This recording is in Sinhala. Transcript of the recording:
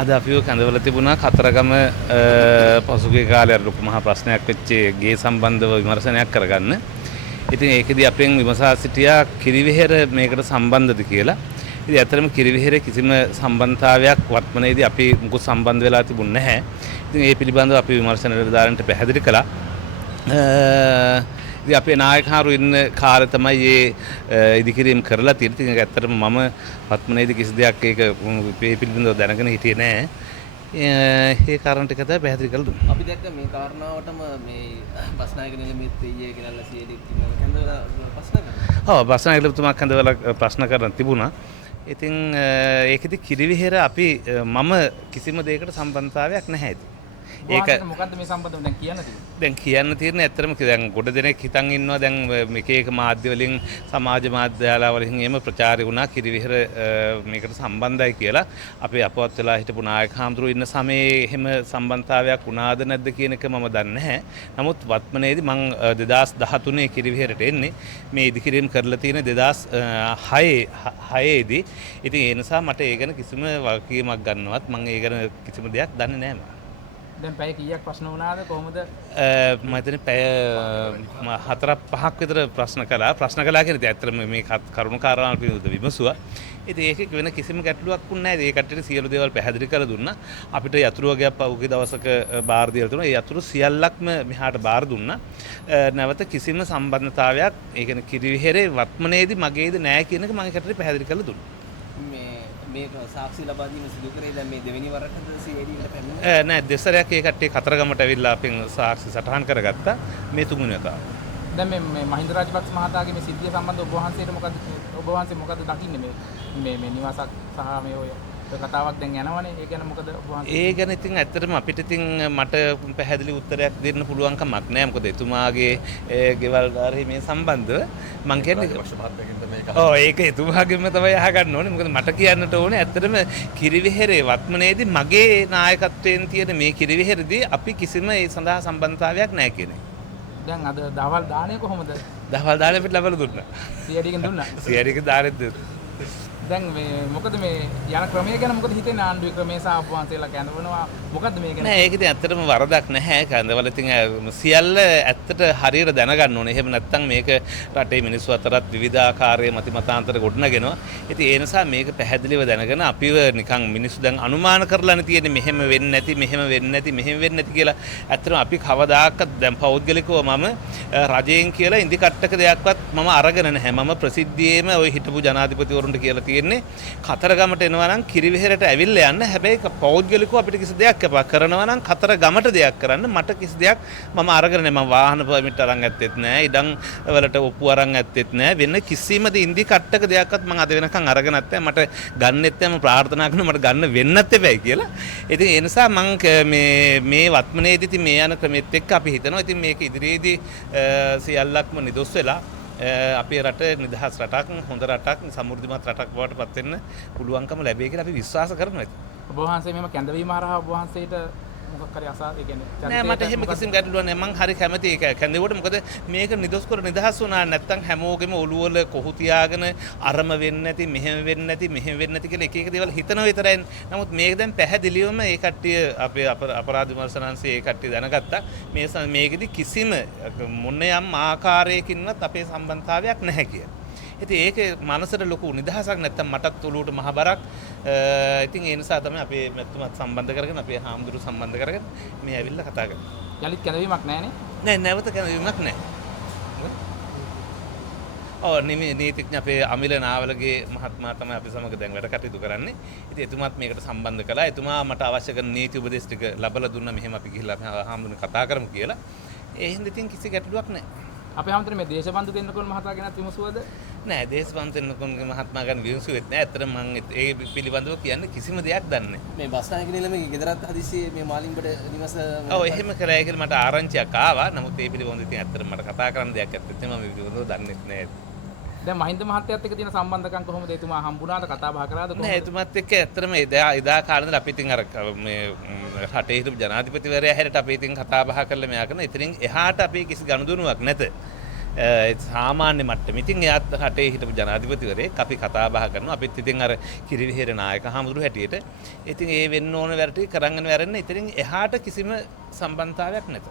අද අපිව කැඳවලා තිබුණා කතරගම පසුගිය කාලේ ලොකු මහා ප්‍රශ්නයක් වෙච්ච ගේ සම්බන්ධව විමර්ශනයක් කරගන්න. ඉතින් ඒකෙදි අපෙන් විමසා සිටියා කිරිවෙහෙර මේකට සම්බන්ධද කියලා. ඉතින් ඇත්තටම කිරිවෙහෙරේ කිසිම සම්බන්ධතාවයක් වර්තමානයේදී අපි මුකුත් සම්බන්ධ වෙලා තිබුණ නැහැ. ඉතින් ඒ පිළිබඳව අපි විමර්ශන නිලධාරීන්ට පැහැදිලි කළා. ඉතින් අපේ නායකහරු ඉන්න කාලේ තමයි මේ ඉදිකිරීම කරලා තියෙන්නේ. ඉතින් ඒක ඇත්තටම මම වර්තමානයේදී කිසි දෙයක් ඒක මේ පිළිබඳව දැනගෙන හිටියේ නැහැ. ඒ කාරණා ටික තමයි පැහැදිලි කරලා දුන්නා. අපි දැක්ක මේ කාරණාවටම මේ බස්නායක නිලමේත් ඊයේ ගෙනල්ලා සියලෙක් කැඳවලා ප්‍රශ්න කරනවා. ඔව් බස්නායක නිලමතුමා කැඳවලා ප්‍රශ්න කරන් තිබුණා. ඉතින් ඒකෙදි කිරිවෙහෙර අපි මම කිසිම දෙයකට සම්බන්ධතාවයක් නැහැ. ඒක මොකද්ද මේ සම්බන්ධව දැන් කියන්න තියෙන්නේ? දැන් කියන්න තියෙන්නේ ඇත්තටම දැන් ගොඩ දෙනෙක් හිතන් ඉන්නවා දැන් එක එක මාධ්‍ය වලින් සමාජ මාධ්‍යාලා වලින් එහෙම ප්‍රචාරය වුණා කිරිවෙහෙර මේකට සම්බන්ධයි කියලා. අපේ අපවත් වෙලා හිටපු නායක හාමුදුරුවෝ ඉන්න සමයේ එහෙම සම්බන්ධතාවයක් වුණාද නැද්ද කියන එක මම දන්නේ නැහැ. නමුත් වත්මනේදී මම 2013 කිරිවෙහෙරට එන්නේ. මේ ඉදිකිරීම කරලා තියෙන 2006 දී. ඉතින් ඒ නිසා මට ඒ ගැන කිසිම වගකීමක් ගන්නවත් මම ඒ ගැන කිසිම දෙයක් දන්නේ නැහැ. දැන් පැය කීයක් ප්‍රශ්න වුණාද කොහොමද? මම හිතන්නේ පැය 4-5ක් විතර ප්‍රශ්න කළා කියන්නේ ඇත්තටම මේ කරුණු කාරණා පිළිබඳව විමසුවා. ඉතින් ඒක වෙන කිසිම ගැටලුවක් නැහැ. ඒ කට්ටියට සියලු දේවල් පැහැදිලි කරලා දුන්නා. අපිට යතුරු වගේක් පහුගිය දවසක බාර දීලා තුනා. ඒ යතුරු සියල්ලක්ම මෙහාට බාර දුන්නා. නැවත කිසිම සම්බන්ධතාවයක් ඒ කියන්නේ කිරිවෙහෙරේ වත්මනේදී මගේද නැහැ කියන එක මම කට්ටියට පැහැදිලි කරලා දුන්නා. මේක සාක්ෂි ලබා දීම සිදු කරේ දැන් මේ දෙවෙනි වරටද CID වලට පැමිණෙන්නේ? නෑ දෙසරයක් ඒ කට්ටිය කතරගමට ඇවිල්ලා අපෙන් සාක්ෂි සටහන් කරගත්තා. මේ තුන්වෙනි එක. දැන් මේ මහින්ද රාජපක්ෂ මහතාගේ මේ සිද්ධිය සම්බන්ධව ඔබ වහන්සේට ඔබ වහන්සේ මොකද දකින්නේ මේ නිවාසක් සහ මේ ඔය කතාවක් දැන් යනවනේ. ඒ ගැන මොකද ඔබ වහන්සේ? ඒ ගැන ඉතින් ඇත්තටම අපිට ඉතින් මට පැහැදිලි උත්තරයක් දෙන්න පුළුවන් කමක් නෑ. මොකද එතුමාගේ ගෙවල් ධාරී මේ සම්බන්ධව මං කියන්නේ ඔව් ඒක එතුමාගෙම තමයි අහගන්න ඕනේ. මොකද මට කියන්නට ඕනේ ඇත්තටම කිරිවෙහෙරේ වත්මනේදී මගේ නායකත්වයෙන් තියෙන මේ කිරිවෙහෙරදී අපි කිසිම ඒ සඳහා සම්බන්ධතාවයක් නැහැ කියන්නේ. දැන් අද දහවල් දාණය කොහොමද? දහවල් දාණය අපිට ලැබලා දුන්නා. CID එකෙන් දුන්නා. CID එකේ දාණයක් දුන්නා. දැන් මේ මොකද මේ යන ක්‍රමය ගැන මොකද හිතෙන්නේ? ආණ්ඩුවේ ක්‍රමය සහ ඔබ වහන්සේලා කැඳවනවා. මොකද්ද මේ ගැන? නෑ ඒක ඉතින් ඇත්තටම වරදක් නැහැ. කැඳවල ඉතින් සියල්ල ඇත්තට හරියට දැනගන්න ඕනේ. එහෙම නැත්නම් මේක රටේ මිනිස්සු අතරත් විවිධාකාරයේ මතිමතාන්තර ගොඩනගෙනවා. ඉතින් ඒ නිසා මේක පැහැදිලිව දැනගෙන අපිව නිකන් මිනිස්සු දැන් අනුමාන කරලානේ තියෙන්නේ මෙහෙම වෙන්නේ නැති, මෙහෙම වෙන්නේ නැති, මෙහෙම වෙන්නේ නැති කියලා. ඇත්තටම අපි කවදාකවත් දැන් පෞද්ගලිකව මම රජයෙන් කියලා ඉදි කට්ටක දෙයක්වත් මම අරගෙන නැහැ. මම ප්‍රසිද්ධියේම ওই හිටපු ජනාධිපතිවරුන්ට කියලා තියෙන්නේ කතරගමට එනවා නම් කිරිවෙහෙරට ඇවිල්ලා යන්න. හැබැයි පෞද්ගලිකව අපිට කිසි දෙයක් කරනවා නම් කතරගමට දෙයක් කරන්න. මට කිසි දෙයක් මම අරගෙන නැහැ. මම වාහන පර්මිට් අරන් ඇත්තෙත් නැහැ. ඉඩම් වලට ඔප්පු අරන් ඇත්තෙත් නැහැ. වෙන කිසිම ඉන්දි කට්ටක දෙයක්වත් මම අද වෙනකන් අරගෙන නැත්තේ. මට ගන්නෙත් නැහැ. මම ප්‍රාර්ථනා කරනවා මට ගන්න වෙන්නත් එපැයි කියලා. ඉතින් ඒ නිසා මම මේ වත්මනේදී ඉතින් මේ යන ක්‍රමෙත් එක්ක අපි හිතනවා. ඉතින් මේක ඉදිරියේදී සියල්ලක්ම නිදොස් වෙලා අපේ රට නිදහස් රටක්, හොඳ රටක්, සමෘද්ධිමත් රටක් බවට පත් වෙන්න පුළුවන්කම ලැබෙයි කියලා අපි විශ්වාස කරනවා. ඔබ වහන්සේ මෙහෙම කැඳවීම හරහා ඔබ වහන්සේට මොකක් හරි අසා ඒ කියන්නේ නෑ මට එහෙම කිසිම ගැටලුවක් නෑ. මං හරි කැමතියි ඒක කැඳෙවට. මොකද මේක නිදොස් කර නිදහස් වුණා නැත්තම් හැමෝගෙම ඔළුව වල කොහු තියාගෙන අරම වෙන්නේ නැති, මෙහෙම වෙන්නේ නැති, මෙහෙම වෙන්නේ නැති කියලා එක එක දේවල් හිතනවා විතරයි. නමුත් මේක දැන් පැහැදිලිවම ඒ කට්ටිය අපේ අපරාධ විමර්ශනාංශයේ ඒ කට්ටිය දැනගත්තා. මේකෙදි කිසිම මොනෑම් ආකාරයකින්වත් අපේ සම්බන්ධතාවයක් නැහැ කියලා. ඉතින් ඒක මනසට ලොකු නිදහසක් නැත්තම් මටත් ඔලුවට මහ බරක්. ඉතින් ඒ නිසා තමයි අපේ මෙතුමත් සම්බන්ධ කරගෙන අපේ හාමුදුරු සම්බන්ධ කරගෙන මේ ඇවිල්ලා කතා කරන්නේ. යලිත් කැඳවීමක් නැහැනේ. නෑ නැවත කැඳවීමක් නෑ. ඔව් නීතිඥ අපේ අමිල නාවලගේ මහත්මයා තමයි අපි සමග දැන් වැඩ කටයුතු කරන්නේ. ඉතින් එතුමාත් මේකට සම්බන්ධ කළා. එතුමා මට අවශ්‍ය කරන නීති උපදෙස් ටික ලබලා දුන්නා. මෙහෙම අපි ගිහිල්ලා හාමුදුරනේ කතා කරමු කියලා. ඒ හින්දා ඉතින් කිසි ගැටලුවක් නෑ. අපේ හැමතැනම මේ දේශබන්දු දෙන්නකොන් මහතා ගැනත් විමසුවද? නෑ දේශබන්දු දෙන්නකොන්ගේ මහත්මයා ගැන විමසුවෙත් නෑ. ඇත්තටම මම ඒ පිළිබඳව කියන්නේ කිසිම දෙයක් දන්නේ නෑ. මේ බස්නායක නිලමේ ගෙදරත් හදිස්සියේ මේ මාලින්බඩ නිවස ඔව් එහෙම කරා කියලා මට ආරංචියක් ආවා. නමුත් ඒ පිළිබඳව ඉතින් ඇත්තටම මට කතා කරන්න දෙයක් ඇත්තෙත් නෑ. මම මේ පිළිබඳව දන්නෙත් නෑ. දැන් මහින්ද මහත්තයාත් එක්ක තියෙන සම්බන්ධකම් කොහොමද? එතුමා හම්බුණාද? කතා බහ කරාද කොහොමද? නෑ එතුමාත් එක්ක ඇත්තටම එදා කාලේ ඉඳලා අපි ඉතින් අර මේ රටේ හිටපු ජනාධිපතිවරයා හැරෙට අපි ඉතින් කතා බහ කරලා මෙයා කරන. ඉතින් එහාට අපි කිසි ගනුදෙනුවක් නැත. සාමාන්‍ය මට්ටම. ඉතින් එයාත් රටේ හිටපු ජනාධිපතිවරයෙක් අපි කතා බහ කරනවා. අපිත් ඉතින් අර කිරිවිහෙර නායක හාමුදුරු හැටියට. ඉතින් ඒ වෙන්න ඕන වැඩ ටික කරගෙන වැරෙන්න. ඉතින් එහාට කිසිම සම්බන්ධතාවයක් නැත.